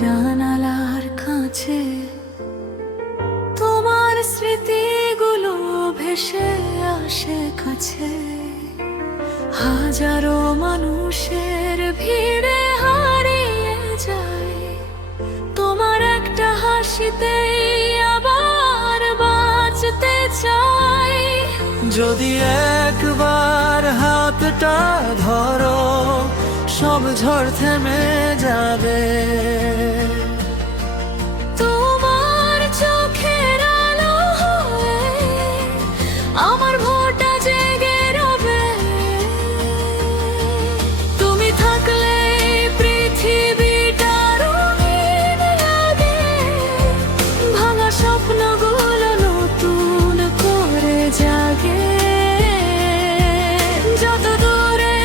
জানালার কাছে তোমার স্মৃতিগুলো ভেসে আসে কাছে। হাজারো মানুষের ভিড়ে হারিয়ে যায় তোমার একটা হাসিতেই আবার বাঁচতে চাই। যদি একবার হাতটা ধরো সব ঝড় থেমে যাবে। তোমার চোখের আলো হয়ে আমার ভোরটা জেগে রবে। তুমি থাকলে পৃথিবীটা রঙিন লাগে, ভাঙা স্বপ্নগুলো নতুন করে জাগে। যত দূরে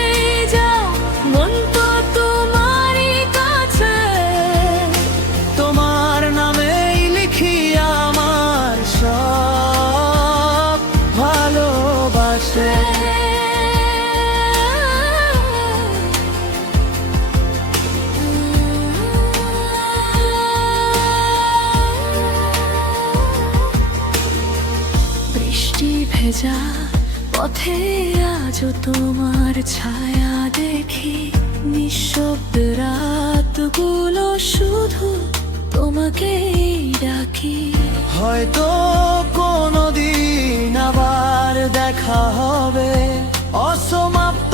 যাও মন তো তোমারই কাছে। তোমার নামেই লিখি আমার সব ভালোবাসে। বৃষ্টি ভেজা পথে আজও তোমার ছায়া দেখি। নিঃশব্দ রাতগুলো শুধু তোমাকেই ডাকি। হয়তো কোনোদিন আবার দেখা হবে অসমাপ্ত